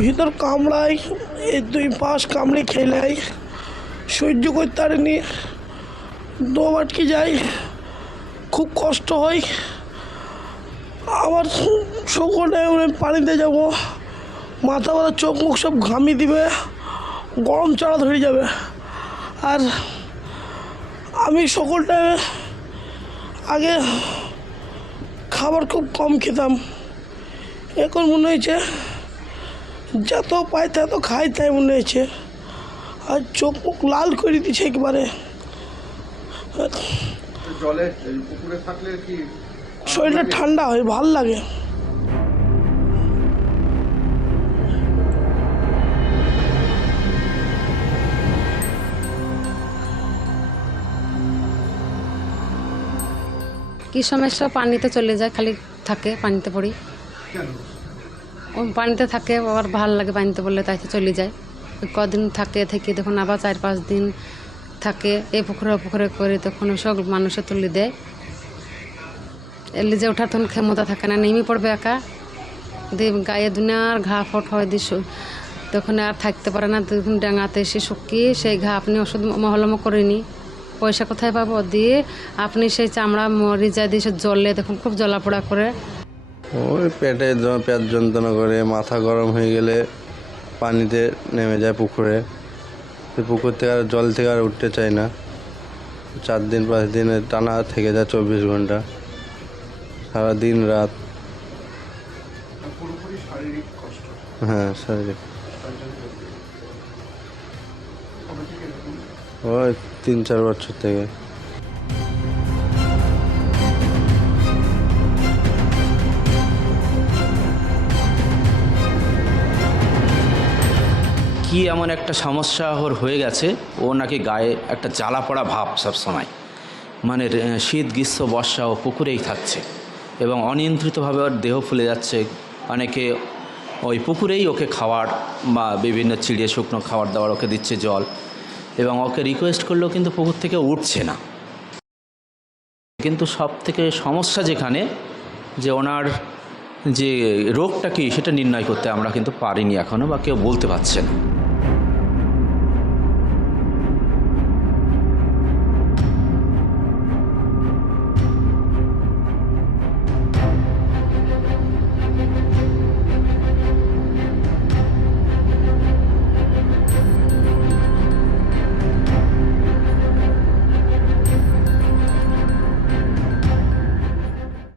ভিতর কামড়ায়, এই 2 পাশ কামড়ে খেলাই, সহ্য করতে পারিনি, দম আটকে যায়, খুব কষ্ট হয়। আবার সকলে পানিতে যাব, মাথা ব্যথা, চোখ মুখ সব ঘামিয়ে দিবে, গরম চারা ধরে যাবে। আর আমি সকলটা আগে খাবার খুব কম খেতাম, এখন মনে হয়েছে যত পাই তত খাই, তাই মনে হয়েছে। আর চোখ মুখ লাল করে দিচ্ছে একবারে। জলে পুকুরে থাকলে কি শরীরটা ঠান্ডা হয়, ভাল লাগে। কি সমস্যা, পানিতে চলে যায়, খালি থাকে পানিতে পড়ি। ও পানিতে থাকে, আবার ভালো লাগে পানিতে পড়লে, তাই চলে যায়। কদিন থাকে থেকে তখন আবার 4-5 দিন থাকে এই পুকুরে পুকুরে করে, তখন সব মানুষে তুলে দেয়। এলে যে ওঠার তখন ক্ষমতা থাকে না, নেমে পড়বে একা, দিয়ে গায়ে দুনিয়ার ঘা ফট হয় দিস, তখন আর থাকতে পারে না। তখন ডাঙাতে এসে শুকিয়ে সেই ঘা আপনি ওষুধ মহলম করেনি, পয়সা কোথায় পাবো, দিয়ে আপনি সেই চামড়া মরে যায়, দিয়ে জলে তখন খুব জ্বলাপোড়া করে। ওই পেট যন্ত্রণা করে, মাথা গরম হয়ে গেলে পানিতে নেমে যায় পুকুরে। পুকুর থেকে আর জল থেকে আর উঠতে চায় না। 4 দিন 5 দিনে টানা থেকে যায় 24 ঘন্টা, সারা দিন রাত। হ্যাঁ, শারীরিক। ওই 3-4 বছর থেকে। কি এমন একটা সমস্যা ওর হয়ে গেছে, ও নাকি গায়ে একটা জ্বালা পড়া ভাব সব সময়, মানে শীত গ্রীষ্ম বর্ষা ও পুকুরেই থাকছে, এবং অনিয়ন্ত্রিতভাবে ওর দেহ ফুলে যাচ্ছে। অনেকে ওই পুকুরেই ওকে খাওয়ার বা বিভিন্ন চিড়িয়ে শুকনো খাবার দাবার ওকে দিচ্ছে, জল, এবং ওকে রিকোয়েস্ট করলেও কিন্তু পুকুর থেকে উঠছে না। কিন্তু সব থেকে সমস্যা যেখানে, যে ওনার যে রোগটা কি সেটা নির্ণয় করতে আমরা কিন্তু পারিনি এখনও, বা কেউ বলতে পারছে না।